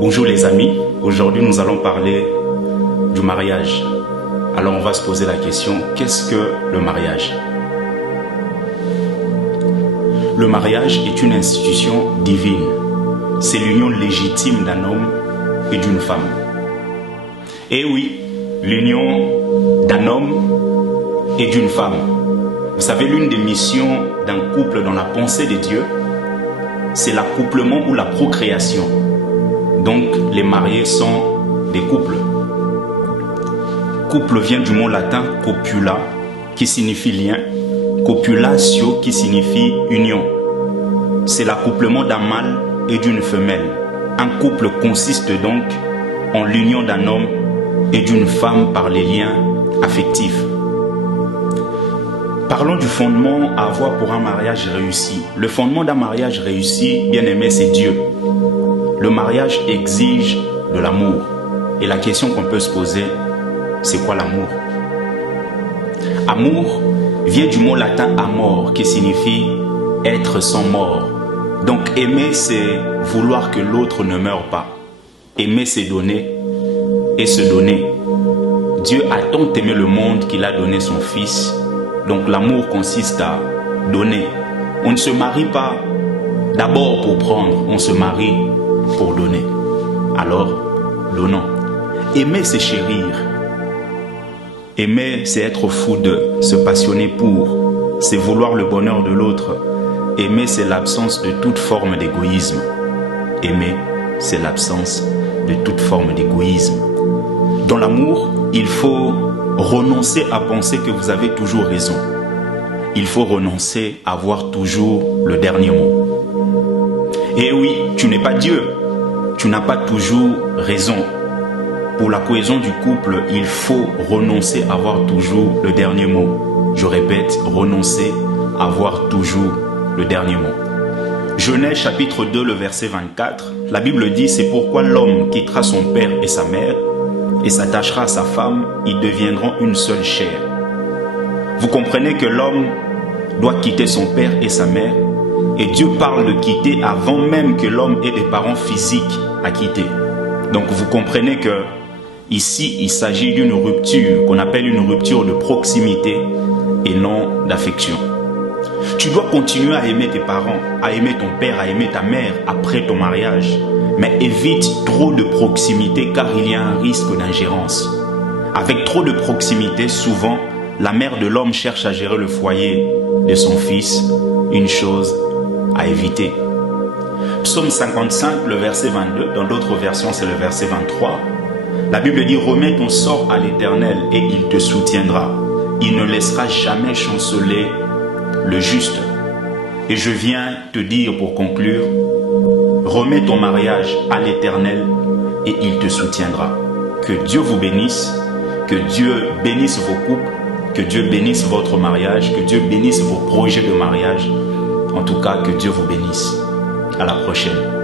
Bonjour les amis, aujourd'hui nous allons parler du mariage. Alors on va se poser la question, qu'est-ce que le mariage? Le mariage est une institution divine. C'est l'union légitime d'un homme et d'une femme. Et oui, l'union d'un homme et d'une femme. Vous savez, l'une des missions d'un couple dans la pensée de Dieu, c'est l'accouplement ou la procréation. Donc, les mariés sont des couples. Couple vient du mot latin copula, qui signifie lien, copulatio, qui signifie union. C'est l'accouplement d'un mâle et d'une femelle. Un couple consiste donc en l'union d'un homme et d'une femme par les liens affectifs. Parlons du fondement à avoir pour un mariage réussi. Le fondement d'un mariage réussi, bien aimé, c'est Dieu. Le mariage exige de l'amour. Et la question qu'on peut se poser, c'est quoi l'amour? Amour vient du mot latin amor, qui signifie être sans mort. Donc aimer, c'est vouloir que l'autre ne meure pas. Aimer, c'est donner et se donner. Dieu a tant aimé le monde qu'il a donné son Fils. Donc l'amour consiste à donner. On ne se marie pas d'abord pour prendre, on se marie pour donner. Alors, donnons. Aimer, c'est chérir. Aimer, c'est être fou de, se passionner pour, c'est vouloir le bonheur de l'autre. Aimer, c'est l'absence de toute forme d'égoïsme. Aimer, c'est l'absence de toute forme d'égoïsme. Dans l'amour, il faut renoncer à penser que vous avez toujours raison. Il faut renoncer à avoir toujours le dernier mot. Et oui, tu n'es pas Dieu. Tu n'as pas toujours raison. Pour la cohésion du couple, il faut renoncer à avoir toujours le dernier mot. Je répète, renoncer à avoir toujours le dernier mot. Genèse chapitre 2, le verset 24, la Bible dit, c'est pourquoi l'homme quittera son père et sa mère et s'attachera à sa femme, ils deviendront une seule chair. Vous comprenez que l'homme doit quitter son père et sa mère, et Dieu parle de quitter avant même que l'homme ait des parents physiques à quitter. Donc vous comprenez que ici, il s'agit d'une rupture qu'on appelle une rupture de proximité et non d'affection. Tu dois continuer à aimer tes parents, à aimer ton père, à aimer ta mère après ton mariage. Mais évite trop de proximité car il y a un risque d'ingérence. Avec trop de proximité, souvent, la mère de l'homme cherche à gérer le foyer de son fils, une chose à éviter. Psaume 55, le verset 22, dans d'autres versions c'est le verset 23. La Bible dit, remets ton sort à l'Éternel et il te soutiendra. Il ne laissera jamais chanceler le juste. Et je viens te dire pour conclure, remets ton mariage à l'Éternel et il te soutiendra. Que Dieu vous bénisse, que Dieu bénisse vos couples, que Dieu bénisse votre mariage, que Dieu bénisse vos projets de mariage. En tout cas, que Dieu vous bénisse. À la prochaine.